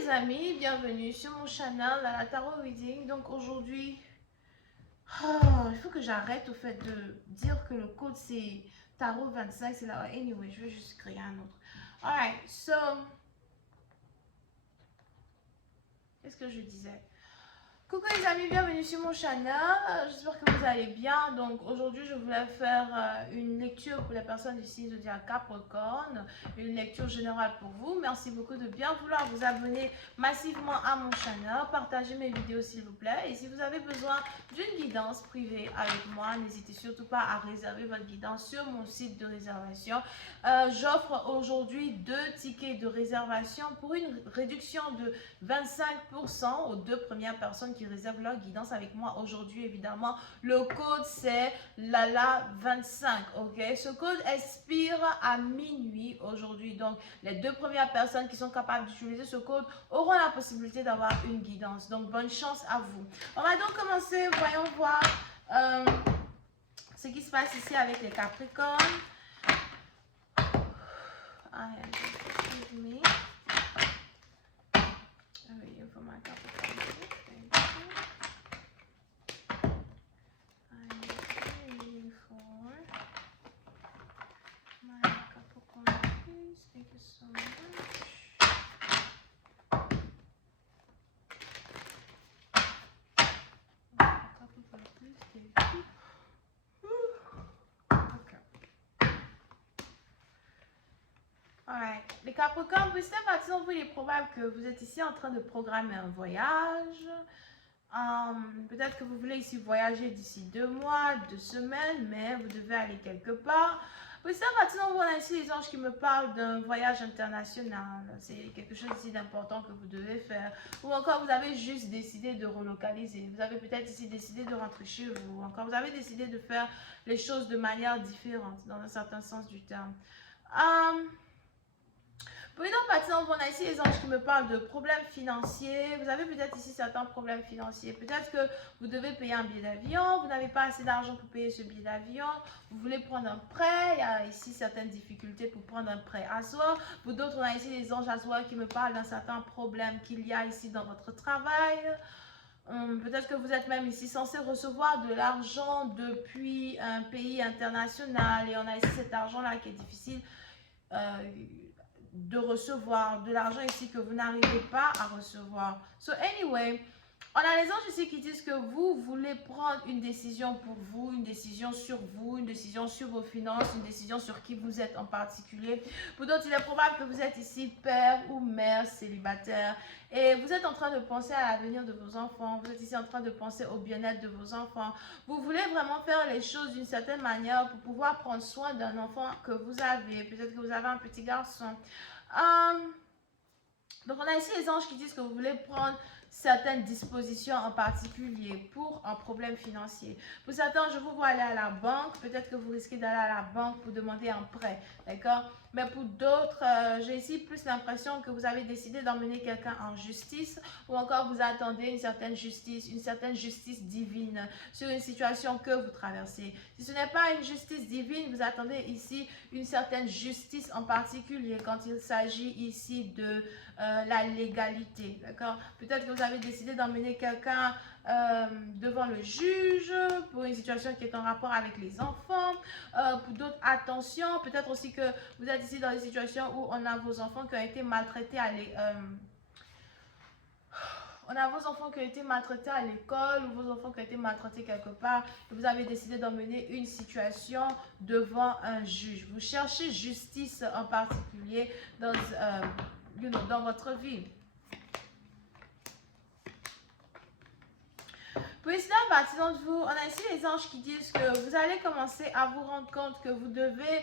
les amis, bienvenue sur mon channel à la Tarot Reading. Donc aujourd'hui, il faut que j'arrête au fait de dire que le code c'est Tarot 25, c'est là. Anyway, je vais juste créer un autre. Alright, so, qu'est-ce que je disais? Coucou les amis, bienvenue sur mon channel, j'espère que vous allez bien. Donc aujourd'hui je voulais faire une lecture pour les personnes du signe zodiaque Capricorne, une lecture générale pour vous. Merci beaucoup de bien vouloir vous abonner massivement à mon channel, partagez mes vidéos s'il vous plaît. Et si vous avez besoin d'une guidance privée avec moi, n'hésitez surtout pas à réserver votre guidance sur mon site de réservation. J'offre aujourd'hui 2 tickets de réservation pour une réduction de 25% aux 2 premières personnes qui réservent leur guidance avec moi aujourd'hui. Évidemment, le code c'est LALA25, ok? Ce code expire à minuit aujourd'hui. Donc, les 2 premières personnes qui sont capables d'utiliser ce code auront la possibilité d'avoir une guidance. Donc, bonne chance à vous. On va donc commencer. Voyons voir ce qui se passe ici avec les Capricornes. Excuse me. For my Capricorn. I'm ready for my Capricorn, please. Thank you so much. Capricorn, please. Thank you. Okay. Alright. Les Capricornes, pour cette partie, il est probable que vous êtes ici en train de programmer un voyage. Peut-être que vous voulez ici voyager d'ici 2 mois, 2 semaines, mais vous devez aller quelque part. Pour cette partie, on voit ici les anges qui me parlent d'un voyage international. C'est quelque chose ici d'important que vous devez faire. Ou encore, vous avez juste décidé de relocaliser. Vous avez peut-être ici décidé de rentrer chez vous. Ou encore, vous avez décidé de faire les choses de manière différente, dans un certain sens du terme. Pour une autre partie, on a ici les anges qui me parlent de problèmes financiers. Vous avez peut-être ici certains problèmes financiers. Peut-être que vous devez payer un billet d'avion, vous n'avez pas assez d'argent pour payer ce billet d'avion, vous voulez prendre un prêt, il y a ici certaines difficultés pour prendre un prêt à soi. Pour d'autres, on a ici les anges à soi qui me parlent d'un certain problème qu'il y a ici dans votre travail. Peut-être que vous êtes même ici censé recevoir de l'argent depuis un pays international et on a ici cet argent-là qui est difficile de recevoir, de l'argent ici que vous n'arrivez pas à recevoir. So anyway, on a les anges ici qui disent que vous voulez prendre une décision pour vous, une décision sur vous, une décision sur vos finances, une décision sur qui vous êtes en particulier. Pour d'autres, il est probable que vous êtes ici père ou mère célibataire et vous êtes en train de penser à l'avenir de vos enfants, vous êtes ici en train de penser au bien-être de vos enfants. Vous voulez vraiment faire les choses d'une certaine manière pour pouvoir prendre soin d'un enfant que vous avez. Peut-être que vous avez un petit garçon. Donc on a ici les anges qui disent que vous voulez prendre certaines dispositions en particulier pour un problème financier. Pour certains, je vous vois aller à la banque. Peut-être que vous risquez d'aller à la banque pour demander un prêt. D'accord? Mais pour d'autres, j'ai ici plus l'impression que vous avez décidé d'emmener quelqu'un en justice ou encore vous attendez une certaine justice divine sur une situation que vous traversez. Si ce n'est pas une justice divine, vous attendez ici une certaine justice en particulier quand il s'agit ici de la légalité. D'accord? Peut-être que vous avez décidé d'emmener quelqu'un devant le juge pour une situation qui est en rapport avec les enfants. Pour d'autres, attention, peut-être aussi que vous êtes ici dans des situations où on a vos enfants qui ont été maltraités à l'école ou vos enfants qui ont été maltraités quelque part et vous avez décidé d'emmener une situation devant un juge. Vous cherchez justice en particulier dans votre vie. Pour cela, partie d'entre vous, on a ici les anges qui disent que vous allez commencer à vous rendre compte que vous devez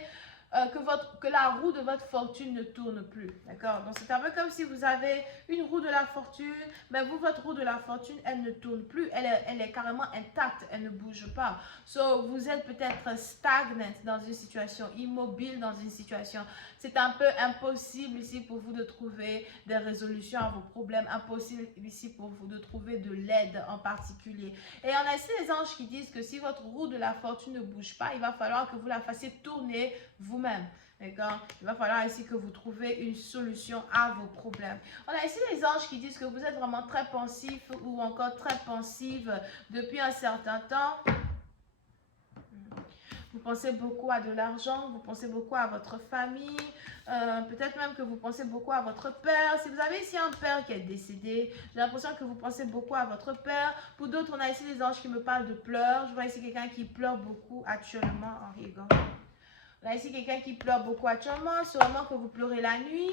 que la roue de votre fortune ne tourne plus, d'accord? Donc c'est un peu comme si vous avez une roue de la fortune, mais vous, votre roue de la fortune, elle ne tourne plus, elle est carrément intacte, elle ne bouge pas. So, vous êtes peut-être stagnant dans une situation, immobile dans une situation. C'est un peu impossible ici pour vous de trouver des résolutions à vos problèmes, impossible ici pour vous de trouver de l'aide en particulier. Et on a ici les anges qui disent que si votre roue de la fortune ne bouge pas, il va falloir que vous la fassiez tourner vous-même. D'accord? Il va falloir ici que vous trouviez une solution à vos problèmes. On a ici les anges qui disent que vous êtes vraiment très pensif ou encore très pensive depuis un certain temps. Vous pensez beaucoup à de l'argent, vous pensez beaucoup à votre famille, peut-être même que vous pensez beaucoup à votre père. Si vous avez ici un père qui est décédé, j'ai l'impression que vous pensez beaucoup à votre père. Pour d'autres, on a ici les anges qui me parlent de pleurs. Je vois ici quelqu'un qui pleure beaucoup actuellement en rigolant. On a ici quelqu'un qui pleure beaucoup actuellement, sûrement que vous pleurez la nuit.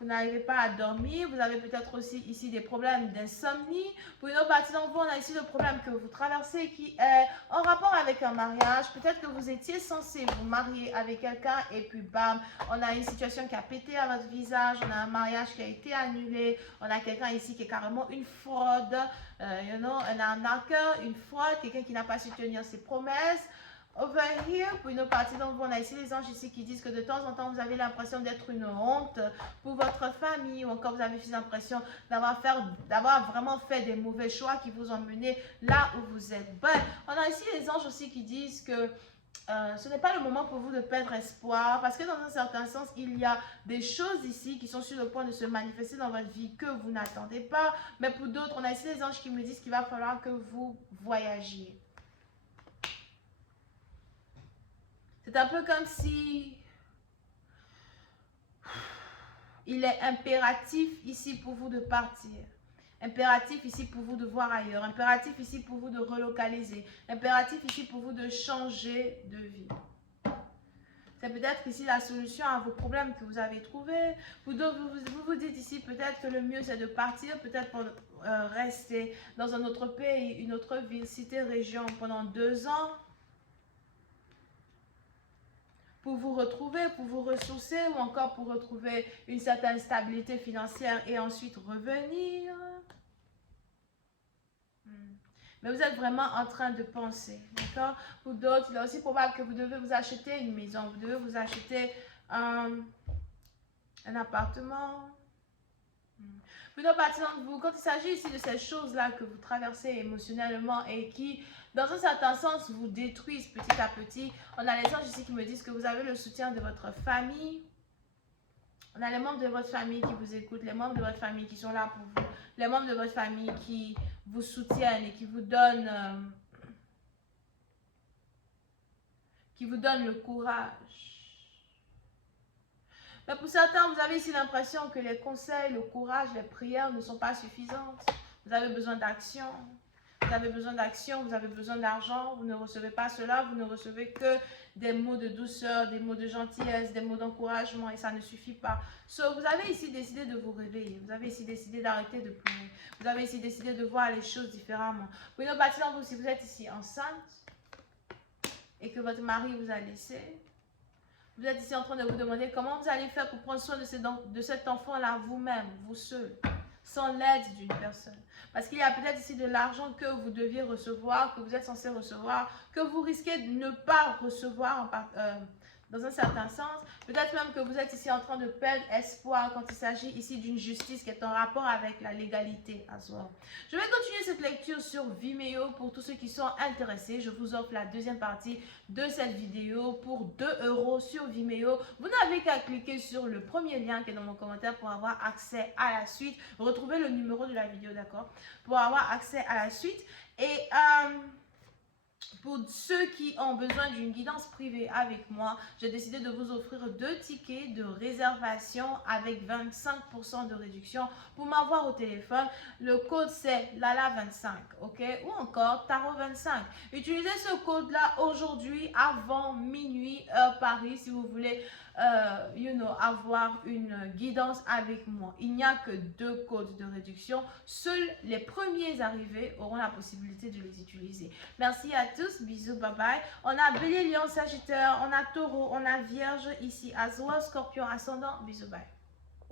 Vous n'arrivez pas à dormir, vous avez peut-être aussi ici des problèmes d'insomnie. Pour une autre partie d'entre vous, on a ici le problème que vous traversez qui est en rapport avec un mariage. Peut-être que vous étiez censé vous marier avec quelqu'un et puis bam, on a une situation qui a pété à votre visage, on a un mariage qui a été annulé, on a quelqu'un ici qui est carrément une fraude, un arnaqueur, une fraude, quelqu'un qui n'a pas su tenir ses promesses. Over here, pour une autre partie d'entre vous, on a ici les anges ici qui disent que de temps en temps, vous avez l'impression d'être une honte pour votre famille ou encore vous avez l'impression d'avoir vraiment fait des mauvais choix qui vous ont mené là où vous êtes. But, on a ici les anges aussi qui disent que ce n'est pas le moment pour vous de perdre espoir parce que dans un certain sens, il y a des choses ici qui sont sur le point de se manifester dans votre vie que vous n'attendez pas. Mais pour d'autres, on a ici les anges qui me disent qu'il va falloir que vous voyagiez. C'est un peu comme si il est impératif ici pour vous de partir. Impératif ici pour vous de voir ailleurs. Impératif ici pour vous de relocaliser. Impératif ici pour vous de changer de vie. C'est peut-être ici la solution à vos problèmes que vous avez trouvés. Vous vous dites ici peut-être que le mieux c'est de partir, peut-être pour rester dans un autre pays, une autre ville, cité, région pendant 2 ans. Pour vous retrouver, pour vous ressourcer ou encore pour retrouver une certaine stabilité financière et ensuite revenir. Mais vous êtes vraiment en train de penser, d'accord? Pour d'autres, il est aussi probable que vous devez vous acheter une maison, vous devez vous acheter un appartement. Pour une partie d'entre vous, quand il s'agit ici de ces choses-là que vous traversez émotionnellement et qui, dans un certain sens, vous détruisent petit à petit, on a les anges ici qui me disent que vous avez le soutien de votre famille. On a les membres de votre famille qui vous écoutent, les membres de votre famille qui sont là pour vous, les membres de votre famille qui vous soutiennent et qui vous donnent le courage. Mais pour certains, vous avez ici l'impression que les conseils, le courage, les prières ne sont pas suffisantes. Vous avez besoin d'action. Vous avez besoin d'action, vous avez besoin d'argent. Vous ne recevez pas cela, vous ne recevez que des mots de douceur, des mots de gentillesse, des mots d'encouragement et ça ne suffit pas. Vous avez ici décidé de vous réveiller. Vous avez ici décidé d'arrêter de pleurer. Vous avez ici décidé de voir les choses différemment. Pour une partie d'entre vous, si vous êtes ici enceinte et que votre mari vous a laissé, vous êtes ici en train de vous demander comment vous allez faire pour prendre soin de cet enfant-là vous-même, vous seul, sans l'aide d'une personne. Parce qu'il y a peut-être ici de l'argent que vous deviez recevoir, que vous êtes censé recevoir, que vous risquez de ne pas recevoir dans un certain sens. Peut-être même que vous êtes ici en train de perdre espoir quand il s'agit ici d'une justice qui est en rapport avec la légalité à soi. Je vais continuer cette lecture sur Vimeo pour tous ceux qui sont intéressés. Je vous offre la deuxième partie de cette vidéo pour 2 € sur Vimeo. Vous n'avez qu'à cliquer sur le premier lien qui est dans mon commentaire pour avoir accès à la suite. Retrouvez le numéro de la vidéo, d'accord? Pour avoir accès à la suite. Et pour ceux qui ont besoin d'une guidance privée avec moi, j'ai décidé de vous offrir 2 tickets de réservation avec 25% de réduction pour m'avoir au téléphone. Le code c'est Lala25, ok? Ou encore Tarot25. Utilisez ce code-là aujourd'hui avant minuit heure Paris si vous voulez avoir une guidance avec moi. Il n'y a que 2 codes de réduction. Seuls les premiers arrivés auront la possibilité de les utiliser. Merci à tous. Bisous. Bye bye. On a Bélier, Lion, Sagittaire. On a Taureau. On a Vierge ici. Azure, Scorpion, Ascendant. Bisous. Bye.